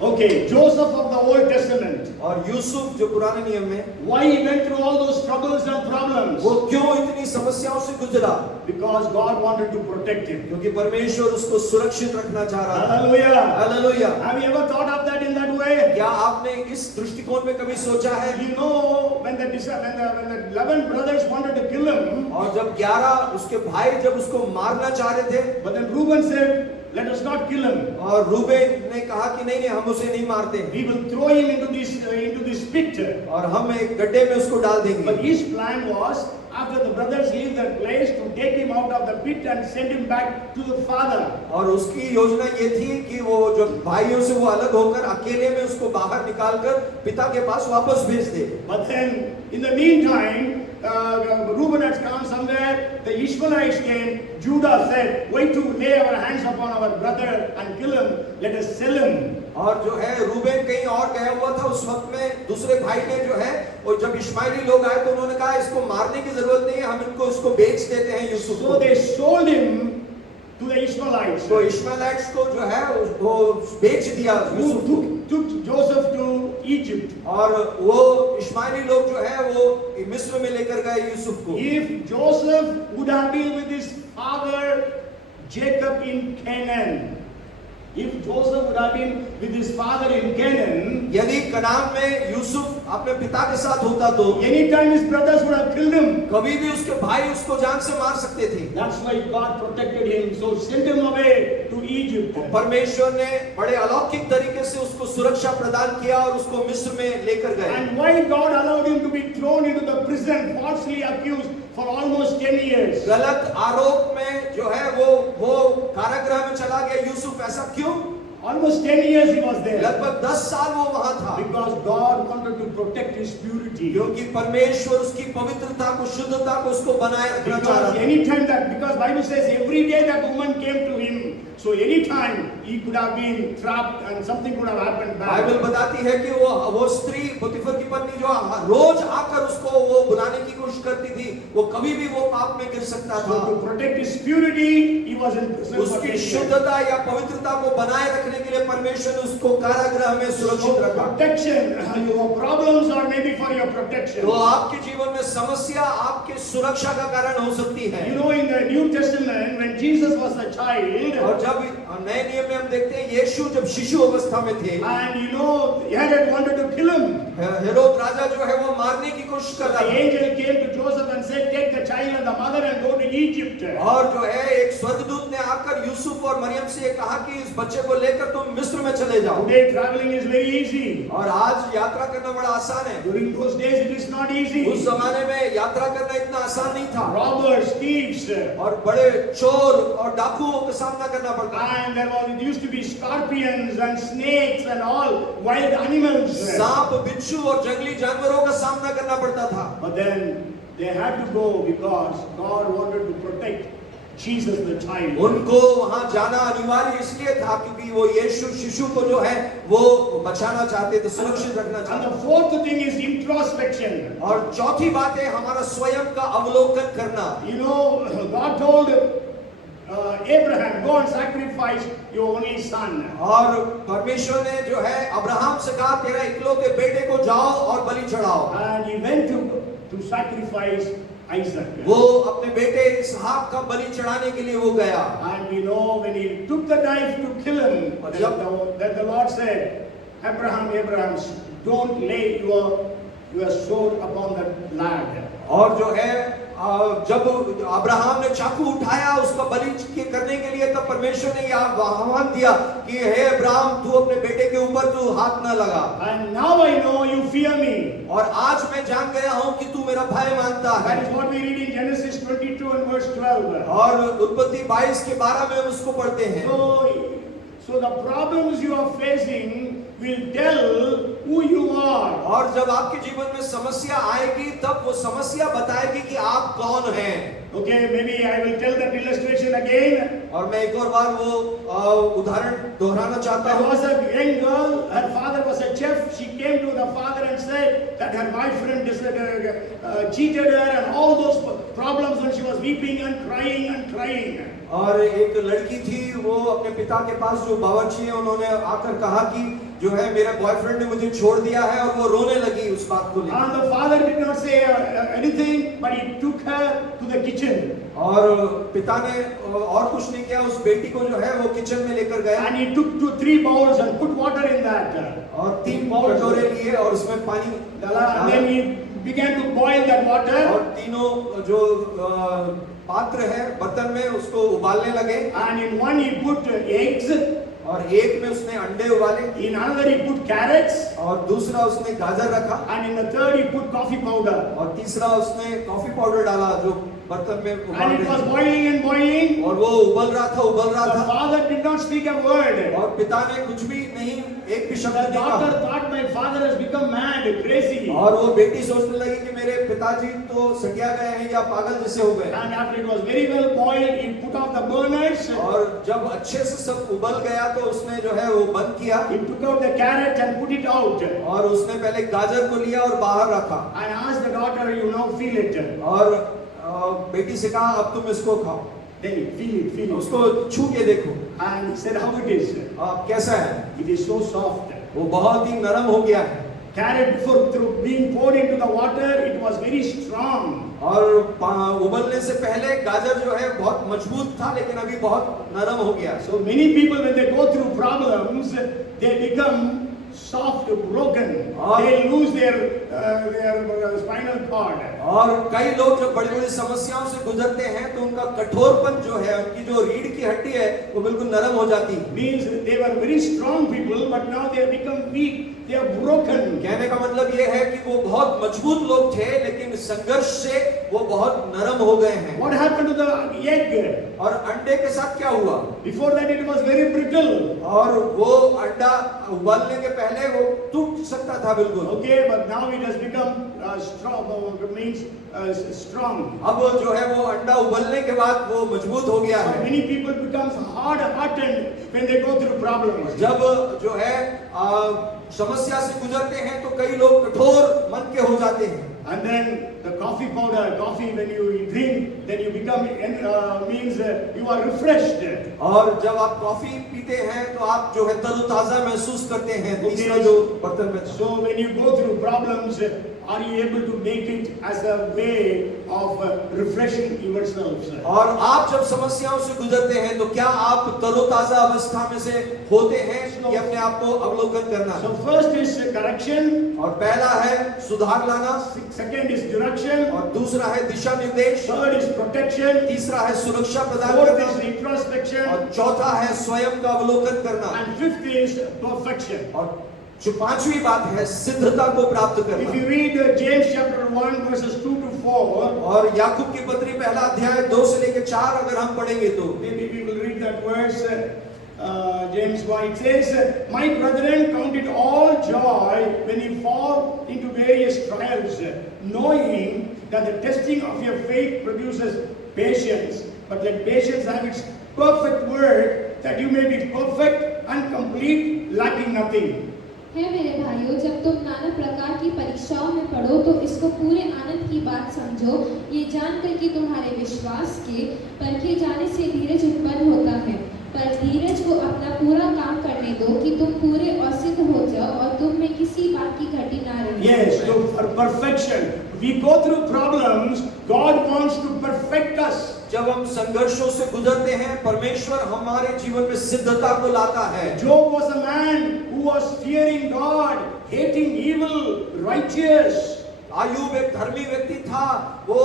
Okay, Joseph of the Old Testament. और यूसुफ जो पुराने नियम में, Why he went through all those troubles and problems? वो क्यों इतनी समस्याओं से गुजरा? Because God wanted to protect him. क्योंकि परमेश्वर उसको सुरक्षित रखना चाह रहा था। Hallelujah. Hallelujah. Have you ever thought of that in that way? क्या आपने इस दृष्टिकोण में कभी सोचा है? You know, when the 11 brothers wanted to kill him, और जब 11 उसके भाई जब उसको मारना चाह रहे थे, but then Reuben said, let us not kill him. और रूबेन ने कहा कि नहीं नहीं हम उसे नहीं मारते We will throw him into this pit. और हम एक गड्ढे में उसको डाल देंगे। But his plan was, after the brothers leave that place, to take him out of the pit and send him back to the father. और उसकी योजना ये थी कि वो जो भाइयों से वो अलग होकर अकेले में उसको बाहर निकालकर पिता के पास वापस भेज दे। But then, in the meantime, Reuben had come somewhere, the Ishmaelites came, Judah said, wait to lay our hands upon our brother and kill him, let us sell him. और जो है रूबेन कहीं और गया हुआ था उस वक्त में, दूसरे भाई ने जो है और जब इश्माइली लोग आए तो उन्होंने कहा इसको मारने की जरूरत नहीं है, हम इनको इसको बेच देते हैं यूसुफ So को। they sold him to the Ishmaelites, तो इश्माएलाइट्स को जो है वो बेच दिया who यूसुफ को। took Joseph to Egypt. और वो इश्माएली लोग जो है वो मिस्र में लेकर गए यूसुफ को। If Joseph would have been with his father Jacob in Canaan, if Joseph would have been with his father in Canaan, यदि कनान में यूसुफ अपने पिता के साथ होता तो anytime his brothers would have killed him. कभी भी उसके भाई उसको जान से मार सकते थे। That's why God protected him, so sent him away to Egypt. परमेश्वर ने बड़े अलौकिक तरीके से उसको सुरक्षा प्रदान किया और उसको मिस्र में लेकर गए। And why God allowed him to be thrown into the prison, falsely accused for almost 10 years? गलत आरोप में जो है वो कारागृह में चला गया यूसुफ, ऐसा क्यों? Almost 10 years he was there. लगभग 10 साल वो वहां था, Because God wanted to protect his purity. क्योंकि परमेश्वर उसकी पवित्रता को, शुद्धता को उसको बनाए रखना चाह रहा Because था। anytime that, because Bible says every day that woman came to him, so anytime he could have been trapped and something could have happened bad. Bible बताती है कि वो स्त्री पोतीफर की पत्नी जो रोज आकर उसको वो बुलाने की कोशिश करती थी, वो कभी भी वो पाप में गिर सकता So था। to protect his purity, he was in prison for 10 उसकी years. शुद्धता या पवित्रता को बनाए रखने के लिए परमेश्वर ने उसको कारागृह में सुरक्षित So रखा। protection, your problems are maybe for your protection. तो आपके जीवन में समस्या आपके सुरक्षा का कारण हो सकती है। You know, in the New Testament, when Jesus was a child, और जब नए नियम में हम देखते हैं यीशु जब शिशु अवस्था में थे, and you know, Herod wanted to kill him. Herod राजा जो है वो मारने की कोशिश कर The रहा था। angel came to Joseph and said, take the child and the mother and go to Egypt. और जो है एक स्वर्गदूत ने आकर यूसुफ और मरियम से ये कहा कि इस बच्चे को लेकर तुम मिस्र में चले जाओ। Today traveling is very easy. और आज यात्रा करना बड़ा आसान है। During those days it is not easy. उस जमाने में यात्रा करना इतना आसान नहीं था Robbers, thieves, और बड़े चोर और डाकुओं का सामना करना पड़ता। and it used to be scorpions and snakes and all wild animals. सांप, बिच्छू और जंगली जानवरों का सामना करना पड़ता था। But then they had to go because God wanted to protect Jesus the child. उनको वहां जाना अनिवार्य इसलिए था क्योंकि वो यीशु शिशु को जो है वो बचाना चाहते थे, सुरक्षित रखना And चाहते the fourth thing is introspection. थे। और चौथी बात है हमारा स्वयं का अवलोकन करना। You know, God told Abraham, go and sacrifice your only son. और परमेश्वर ने जो है अब्राहम से कहा तेरा इकलौते बेटे को जाओ और बलि चढ़ाओ। And he went to sacrifice Isaac. वो अपने बेटे इसहाक का बलि चढ़ाने के लिए वो गया। And we know when he took the knife to kill him, then the Lord said, Abraham, Abraham, don't lay your sword upon the lad. और जो है जब अब्राहम ने चाकू उठाया उसका बलि करने के लिए तब परमेश्वर ने यह आह्वान दिया कि हे अब्राहम तू अपने बेटे के ऊपर तू हाथ न लगा। And now I know you fear me. और आज मैं जान गया हूं कि तू मेरा भय मानता है। That is what we read in Genesis 22 and verse 12. और उत्पत्ति 22 के 12 में हम उसको पढ़ते हैं। So the problems you are facing will tell who you are. और जब आपके जीवन में समस्या आएगी तब वो समस्या बताएगी कि आप कौन हैं। Okay, maybe I will tell that illustration again. और मैं एक और बार वो उदाहरण दोहराना चाहता There हूँ। was a young girl, her father was a chef. She came to the father and said that her boyfriend cheated her and all those problems, and she was weeping and crying and crying. और एक लड़की थी वो अपने पिता के पास जो बावर्ची है उन्होंने आकर कहा कि जो है मेरा बॉयफ्रेंड ने मुझे छोड़ दिया है और वो रोने लगी उस बात को लेकर। And the father did not say anything, but he took her to the kitchen. और पिता ने और कुछ नहीं किया, उस बेटी को जो है वो किचन में लेकर गया। And he took 2-3 bowls and put water in that. और 3 कटोरे लिए और उसमें पानी डाला। And then he began to boil that water. और तीनों जो पात्र है बर्तन में उसको उबालने लगे। And in one he put eggs. और एक में उसने अंडे उबाले। In another he put carrots. और दूसरा उसने गाजर रखा। And in the third he put coffee powder. और तीसरा उसने कॉफी पाउडर डाला जो बर्तन में उबाल And it was रहे थे। boiling and boiling. और वो उबल रहा The था। father did not speak a word. और पिता ने कुछ भी नहीं, एक भी शब्द The नहीं daughter कहा। thought my father has become mad, crazy. और वो बेटी सोचने लगी कि मेरे पिताजी तो सटिया गए हैं या पागल जैसे हो गए। And after it was very well boiled, he put off the burners. और जब अच्छे से सब उबल गया तो उसने जो है वो बंद किया। He took out the carrot and put it out. और उसने पहले गाजर को लिया और बाहर रखा। And asked the daughter, you now feel it. और बेटी से कहा अब तुम इसको खाओ। Then feel it. उसको छू के देखो, And he said, how it is? कैसा है? It is so soft. वो बहुत ही नरम हो गया है। Carried before through being poured into the water, it was very strong. और उबलने से पहले गाजर जो है बहुत मजबूत था, लेकिन अभी बहुत नरम हो गया। So many people, when they go through problems, they become soft, broken. They lose their spinal cord. और कई लोग जब बड़ी बड़ी समस्याओं से गुजरते हैं तो उनका कठोरपन जो है, उनकी जो रीढ़ की हड्डी है, वो बिल्कुल नरम हो जाती है। Means they were very strong people, but now they have become weak. They are broken. कहने का मतलब ये है कि वो बहुत मजबूत लोग थे, लेकिन संघर्ष से वो बहुत नरम हो गए हैं। What happened to the egg? और अंडे के साथ क्या हुआ? Before that, it was very brittle. और वो अंडा उबलने के पहले वो टूट सकता था बिल्कुल। Okay, but now it has become strong. Means strong. अब जो है वो अंडा उबलने के बाद वो मजबूत हो गया So है। many people becomes hard-hearted when they go through problems. जब जो है समस्या से गुजरते हैं तो कई लोग कठोर मन के हो जाते हैं। And then the coffee when you drink, then you become means you are refreshed. और जब आप कॉफी पीते हैं तो आप जो है तरोताजा महसूस करते हैं। तीसरा जो बर्तन में So when you go through problems, are you able to make it as a way of refreshing yourselves? और आप जब समस्याओं से गुजरते हैं तो क्या आप तरोताजा अवस्था में से होते हैं, ये अपने आप को अवलोकन करना। So first is correction, और पहला है सुधार लाना, second is direction, और दूसरा है दिशा निर्देश, third is protection, तीसरा है सुरक्षा प्रदान fourth करना, is introspection, और चौथा है स्वयं का अवलोकन करना, and fifth is perfection. और जो पांचवी बात है सिद्धता को प्राप्त If करना। you read James chapter 1 verses 2 to 4, और याकूब की पत्री पहला अध्याय 2 से लेकर 4 अगर हम पढ़ेंगे तो maybe we will read that verse. James 1, it says, my brethren, count it all joy when you fall into various trials, knowing that the testing of your faith produces patience. But let patience have its perfect work, that you may be perfect and complete, lacking nothing. है मेरे भाइयों, जब तुम नाना प्रकार की परीक्षाओं में पढ़ो तो इसको पूरे आनंद की बात समझो, ये जानकर कि तुम्हारे विश्वास के परखे जाने से धीरज उत्पन्न होता है। पर धीरज को अपना पूरा काम करने दो कि तुम पूरे और सिद्ध हो जाओ और तुम में किसी बात की घटी ना रहे। Yes, so for perfection. We go through problems, God wants to perfect us. जब हम संघर्षों से गुजरते हैं परमेश्वर हमारे जीवन में सिद्धता को लाता है। Job was a man who was fearing God, hating evil, righteous. Ayub एक धर्मी व्यक्ति था, वो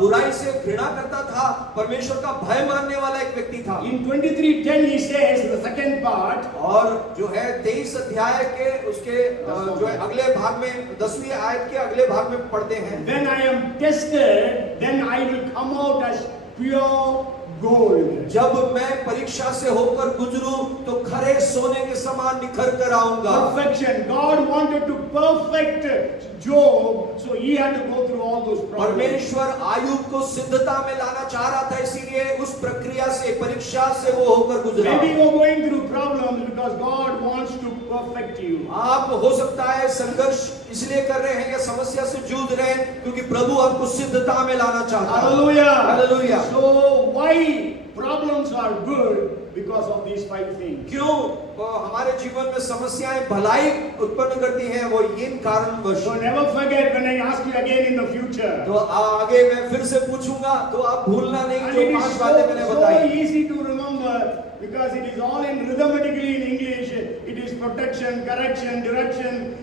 बुराई से घृणा करता था, परमेश्वर का भय मानने वाला एक व्यक्ति था। In 23:10 he says the second part, और जो है 23 अध्याय के उसके जो है अगले भाग में 10वीं आयत के अगले भाग में पढ़ते हैं, when I am tested, then I will come out as pure gold. जब मैं परीक्षा से होकर गुजरूं तो खरे सोने के समान निखर कर आऊंगा। Perfection. God wanted to perfect Job, so he had to go through all those problems. परमेश्वर आयूब को सिद्धता में लाना चाह रहा था, इसीलिए उस प्रक्रिया से परीक्षा से वो होकर गुजरा। Maybe you are going through problems because God wants to perfect you. आप हो सकता है संघर्ष इसलिए कर रहे हैं या समस्या से जूझ रहे हैं क्योंकि प्रभु आपको सिद्धता में लाना चाहता है। Hallelujah. Hallelujah. So why problems are good? Because of these 5 things. क्यों हमारे जीवन में समस्याएं भलाई उत्पन्न करती हैं, वो इन कारणवश। So never forget when I ask you again in the future. तो आगे मैं फिर से पूछूंगा तो आप भूलना नहीं And जो it 5 is बातें मैंने so बताई। easy to remember because it is all in rhythmically in English. It is protection, correction, direction,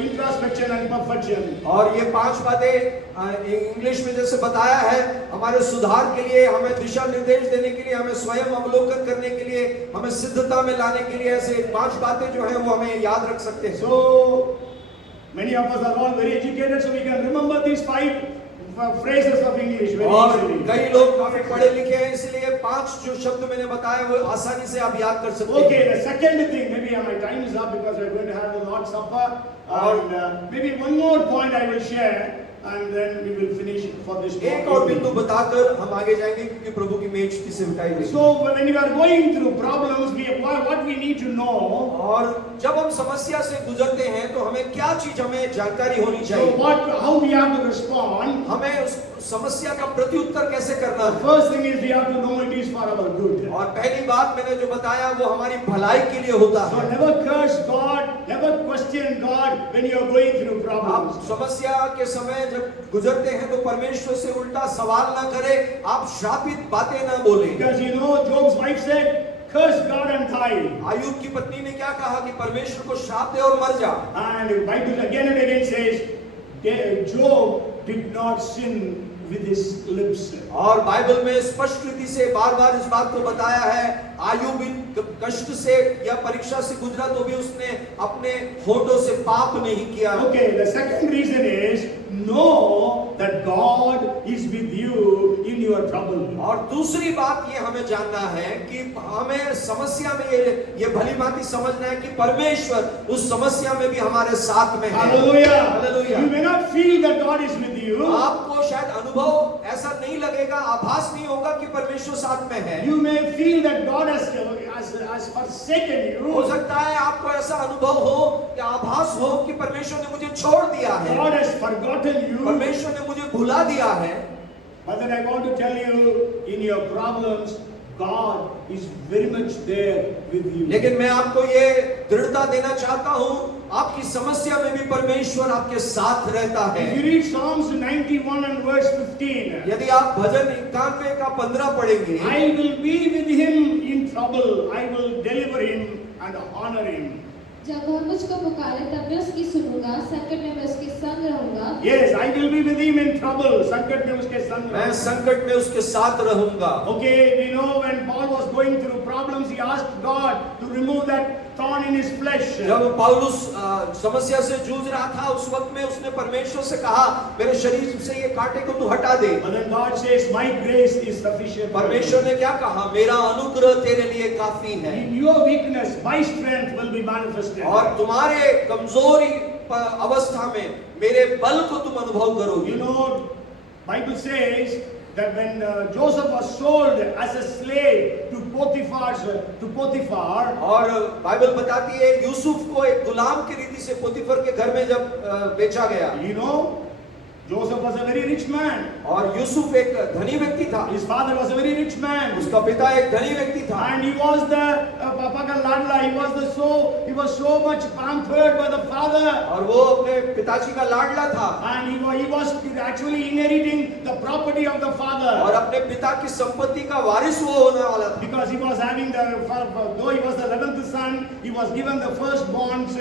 introspection and perfection. और ये 5 बातें इंग्लिश में जैसे बताया है, हमारे सुधार के लिए, हमें दिशा निर्देश देने के लिए, हमें स्वयं अवलोकन करने के लिए, हमें सिद्धता में लाने के लिए, ऐसे 5 बातें जो है वो हमें याद रख सकते हैं। So many of us are all very educated, so we can remember these 5 phrases of English very और easily. कई लोग काफी पढ़े लिखे हैं, इसलिए 5 जो शब्द मैंने बताए वो आसानी से आप याद कर सकते हैं। Okay, the second thing, maybe my time is up because we're going to have the Lord's Supper, and maybe one more point I will share, and then we will finish for this talk. एक और बिंदु बताकर हम आगे जाएंगे क्योंकि प्रभु की मेज की सेवकाई में। So when you are going through problems, what we need to know. और जब हम समस्या से गुजरते हैं तो हमें क्या चीज हमें जानकारी होनी So चाहिए, how we have to respond? हमें उस समस्या का प्रत्युत्तर कैसे करना The है। first thing is we have to know it is for our good. और पहली बात मैंने जो बताया वो हमारी भलाई के लिए होता So है। never curse God, never question God when you are going through आप problems. समस्या के समय जब गुजरते हैं तो परमेश्वर से उल्टा सवाल ना करें, आप शापित बातें ना बोलें। Because you know, Job's wife said, curse God and die. Ayub की पत्नी ने क्या कहा कि परमेश्वर को शाप दे और मर जा। And the Bible again and again says, Job did not sin with his lips. और बाइबल में स्पष्ट रीति से बार बार इस बात को बताया है, आयुब इन कष्ट से या परीक्षा से गुजरा तो भी उसने अपने होठों से पाप नहीं किया। Okay, the second reason is know that God is with you in your trouble. और दूसरी बात ये हमें जानना है कि हमें समस्या में ये भली भांति समझना है कि परमेश्वर उस समस्या में भी हमारे साथ में है। Hallelujah. Hallelujah. You may not feel that God is with you. आपको शायद अनुभव ऐसा नहीं लगेगा, आभास नहीं होगा कि परमेश्वर साथ में है। You may feel that God has forsaken हो you. सकता है आपको ऐसा अनुभव हो कि आभास हो कि परमेश्वर ने मुझे छोड़ दिया है, God has forgotten you. परमेश्वर ने मुझे भुला दिया है। But then I want to tell you, in your problems, God is very much there with you. लेकिन मैं आपको ये दृढ़ता देना चाहता हूँ, आपकी समस्या में भी परमेश्वर आपके साथ रहता है। If you read Psalms 91 and verse 15, यदि आप भजन 91 का 15 पढ़ेंगे, I will be with him in trouble. I will deliver him and honor him. जब वह मुझको पुकारे तब मैं उसकी सुनूंगा, संकट में मैं उसके संग रहूंगा। Yes, I will be with him in trouble. संकट में उसके संग मैं रहूंगा. संकट में उसके साथ रहूंगा। Okay, we know when Paul was going through problems, he asked God to remove that thorn in his flesh. जब पौलुस समस्या से जूझ रहा था उस वक्त में उसने परमेश्वर से कहा, मेरे शरीर से ये कांटे को तू हटा दे। But then God says, my grace is sufficient. परमेश्वर ने क्या कहा, मेरा अनुग्रह तेरे लिए काफी है। In your weakness, my strength will be manifested. और तुम्हारे कमजोरी अवस्था में मेरे बल को तुम अनुभव करोगे। You know, Bible says that when Joseph was sold as a slave to Potiphar, और बाइबल बताती है यूसुफ को एक गुलाम की रीति से पोतीफर के घर में जब बेचा गया। you know, Joseph was a very rich man. और यूसुफ एक धनी व्यक्ति था, His father was a very rich man. उसका पिता एक धनी व्यक्ति था। And he was the Papa ka ladla. He was so much pampered by the father. और वो अपने पिताजी का लाडला था And he was actually inheriting the property of the और father. अपने पिता की संपत्ति का वारिस वो होने वाला था। Because he was having though he was the 11th son, he was given the firstborn's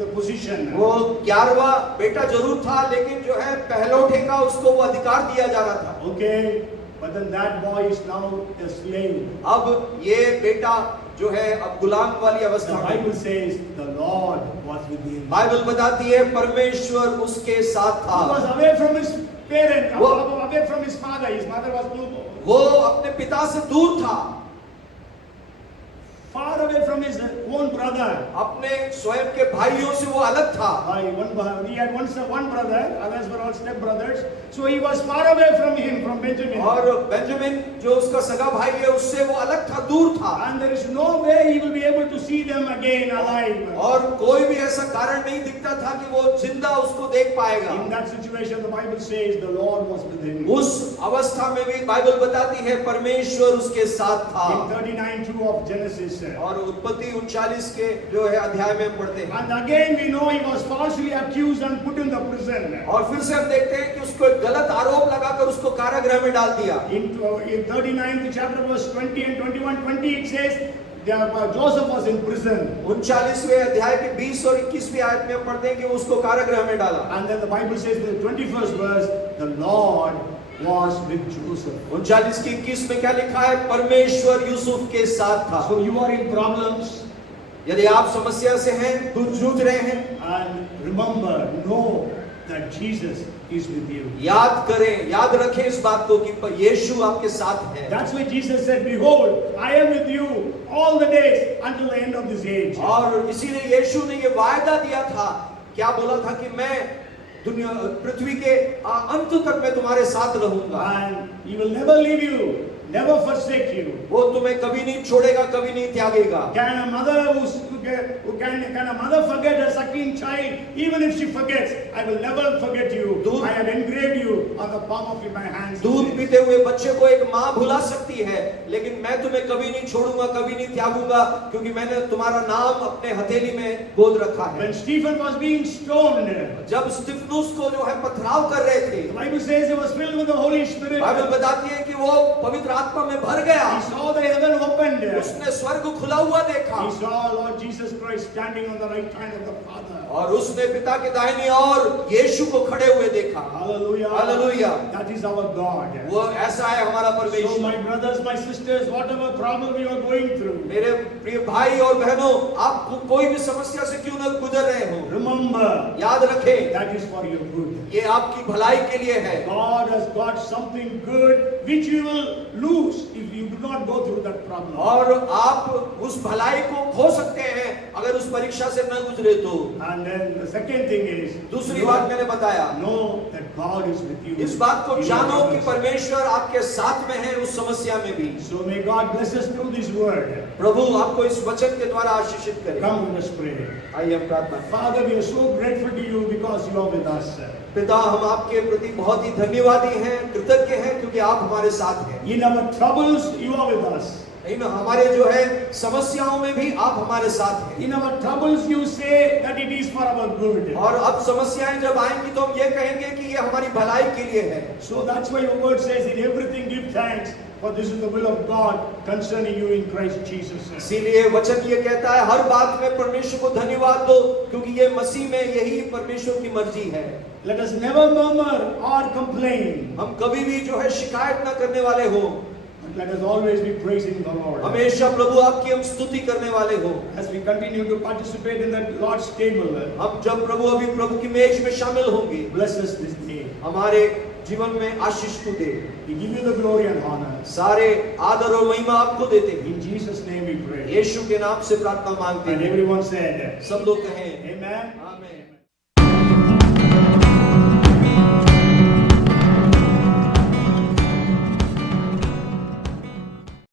the position. वो 11वां बेटा जरूर था, लेकिन जो है पहलौठे का उसको वो अधिकार दिया जा रहा था। Okay, but then that boy is now a slave. अब ये बेटा जो है अब गुलाम वाली The अवस्था में। Bible says the Lord was with him. Bible बताती है परमेश्वर उसके साथ He was था। away from his parent, Wo- away from his father. His mother was वो अपने पिता से दूर था, far away from his own brother. अपने स्वयं के भाइयों से वो अलग था। He had one brother, others were all step brothers. So he was far away from him, from Benjamin. और बेंजामिन जो उसका सगा भाई है उससे वो अलग था, दूर था। And there is no way he will be able to see them again alive. और कोई भी ऐसा कारण नहीं दिखता था कि वो जिंदा उसको देख पाएगा। In that situation, the Bible says the Lord was with him. उस अवस्था में भी बाइबल बताती है परमेश्वर उसके साथ था। In 39:2 of Genesis. और उत्पत्ति 39 के जो है अध्याय में हम पढ़ते हैं। And again we know he was falsely accused and put in the prison. और फिर से हम देखते हैं कि उसको एक गलत आरोप लगाकर उसको कारागृह में डाल दिया। In 39th chapter verse 20 and 21:20 it says Joseph was in prison. 39वें अध्याय के 20 और 21वीं आयत में हम पढ़ते हैं कि वो उसको कारागृह में डाला। And then the Bible says in the 21st verse, the Lord was with Joseph. 39 की 21 में क्या लिखा है, परमेश्वर यूसुफ के साथ था। So you are in problems, यदि आप समस्या से हैं, जूझ रहे हैं, and remember, know that Jesus is with you. याद करें, याद रखें इस बात को कि यीशु आपके साथ है। That's why Jesus said, behold, I am with you all the days until the end of this age. और इसीलिए यीशु ने ये वायदा दिया था, क्या बोला था कि मैं दुनिया पृथ्वी के अंत तक मैं तुम्हारे साथ रहूंगा। And he will never leave you. never forsake you. वो तुम्हें कभी नहीं छोड़ेगा, कभी नहीं त्यागेगा। Can a mother can a mother forget her suckling child? Even if she forgets, I will never forget you. I have engraved you on the palm of my hands. दूध पीते हुए बच्चे को एक माँ भुला सकती है, लेकिन मैं तुम्हें कभी नहीं छोड़ूंगा, कभी नहीं त्यागूंगा, क्योंकि मैंने तुम्हारा नाम अपने हथेली में गोद रखा है। When Stephen was being stoned, जब स्तिफनुस को जो है पथराव कर रहे थे, the Bible says he was filled with the Holy Spirit. Bible बताती है कि वो पवित्र आत्मा में भर गया। He saw the heaven opened. उसने स्वर्ग खुला हुआ देखा He saw Lord Jesus Christ standing on the right hand of the Father. और उसने पिता के दाहिनी ओर यीशु को खड़े हुए देखा। Hallelujah. Hallelujah. That is our God. वो ऐसा है हमारा So परमेश्वर। my brothers, my sisters, whatever problem you are going through, मेरे प्रिय भाई और बहनों, आप कोई भी समस्या से क्यों न गुजर रहे हो, remember याद रखें that is for your good. ये आपकी भलाई के लिए है। God has got something good which you will lose if you do not go through that problem. और आप उस भलाई को खो सकते हैं अगर उस परीक्षा से न गुजरे तो। And then the second thing is, दूसरी बात मैंने बताया, know that God is with you. इस बात को in your जानो कि troubles. परमेश्वर आपके साथ में है उस समस्या में भी। So may God bless us through this word. प्रभु आपको इस वचन के द्वारा आशीषित करे। Come, let us pray. आइए हम प्रार्थना करें। Father, we are so grateful to you because you are with us. पिता, हम आपके प्रति बहुत ही धन्यवादी हैं, कृतज्ञ हैं, क्योंकि आप हमारे साथ हैं। In our troubles, you are with us. इन हमारे जो है समस्याओं में भी आप हमारे साथ हैं। In our troubles, you say that it is for our good. और अब समस्याएं जब आएंगी तो हम ये कहेंगे कि ये हमारी भलाई के लिए है। So that's why your word says, in everything give thanks, for this is the will of God concerning you in Christ Jesus. इसीलिए वचन ये कहता है, हर बात में परमेश्वर को धन्यवाद दो, क्योंकि ये मसीह में यही परमेश्वर की मर्जी है। Let us never murmur or complain. हम कभी भी जो है शिकायत न करने वाले हो, But let us always be praising the Lord. हमेशा प्रभु आपकी हम स्तुति करने वाले हो। As we continue to participate in that Lord's table, हम जब प्रभु अभी प्रभु की मेज में शामिल होंगे, bless us this day. हमारे जीवन में आशीष तू दे। We give you the glory and honor. सारे आदर और महिमा आपको देते हैं। In Jesus' name we pray. यीशु के नाम से प्रार्थना मांगते And हैं। everyone said, सब लोग कहें Amen. आमीन।